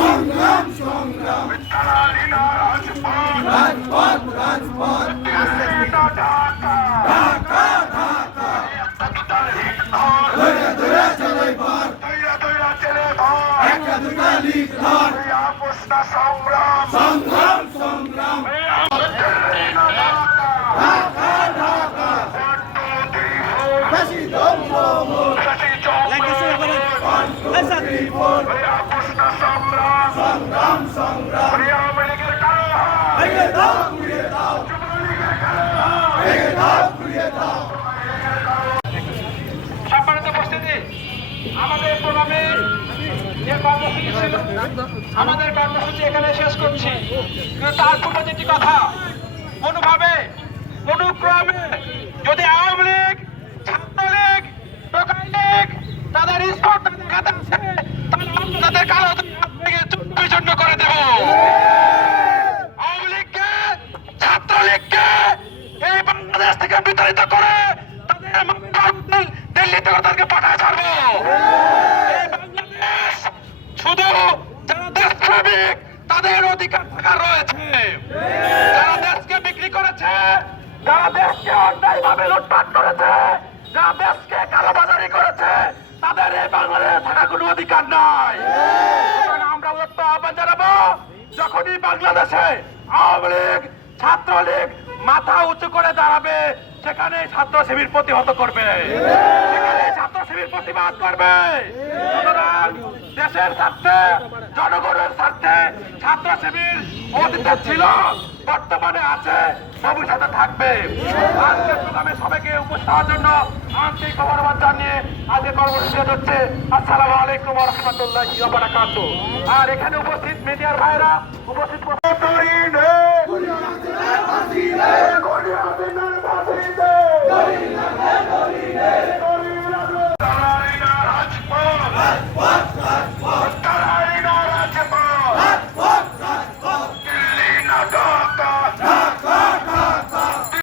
সংগ্রাম সংগ্রাম রাজপথ রাজপথ ঢাকা ঢাকা ধরে ধরে চলে পর একটা দুটা লিখ ধর সংগ্রাম সংগ্রাম সংগ্রাম ঢাকা ঢাকা বেশি দম সংগ্রাম সংগ্রাম ভেঙে দাও ঘুরিয়ে দাও ভেঙে দাও ঘুরিয়ে দাও। সম্মানিত উপস্থিতি, আমাদের প্রোগ্রামে যে কর্মসূচি ছিল, আমাদের কর্মসূচি এখানে শেষ করছি। কিন্তু তার পূর্বে যেটি কথা, কোনোভাবে অনুক্রমে যদি আওয়ামী লীগ, ছাত্রলীগ, টোকাই লীগ তাদের স্পর্ধা দেখাতে আসে, তাহলে আমরা তাদের কালো হাত ভেঙে চূর্ণ করে দেব। আওয়ামী লীগকে, ছাত্রলীগকে এই বাংলাদেশ থেকে বিতাড়িত করে তাদের দিল্লিতে তাদেরকে পাঠায় ছাড়বো। এই বাংলাদেশ শুধু যারা দেশপ্রেমিক তাদের অধিকার থাকা রয়েছে। যারা দেশকে বিক্রি করেছে, যারা দেশকে অন্যায়ভাবে লুটপাট করেছে, যারা দেশকে কালোবাজারি করেছে, তাদের এই বাংলাদেশে থাকার কোনো অধিকার নাই। আমরা আহ্বান জানাবো, যখনই বাংলাদেশে আওয়ামী লীগ, ছাত্রলীগ মাথা উঁচু করে দাঁড়াবে, সেখানে ছাত্র শিবির প্রতিহত করবে, সেখানে ছাত্র শিবির প্রতিবাদ করবে। সুতরাং দেশের স্বার্থে, জনগণের স্বার্থে ছাত্র শিবির অতীতে ছিল, বর্তমানে আছে, ভবিষ্যতে থাকবে। আজকের প্রোগ্রামে সবাইকে উপস্থিত হওয়ার জন্য আন্তরিক ধন্যবাদ জানিয়ে আজকে কর্মসূচি শেষ হচ্ছে। আসসালামু আলাইকুম ওয়া রাহমাতুল্লাহি ওয়া বারাকাতুহু। আর এখানে উপস্থিত মিডিয়ার ভাইরা উপস্থিত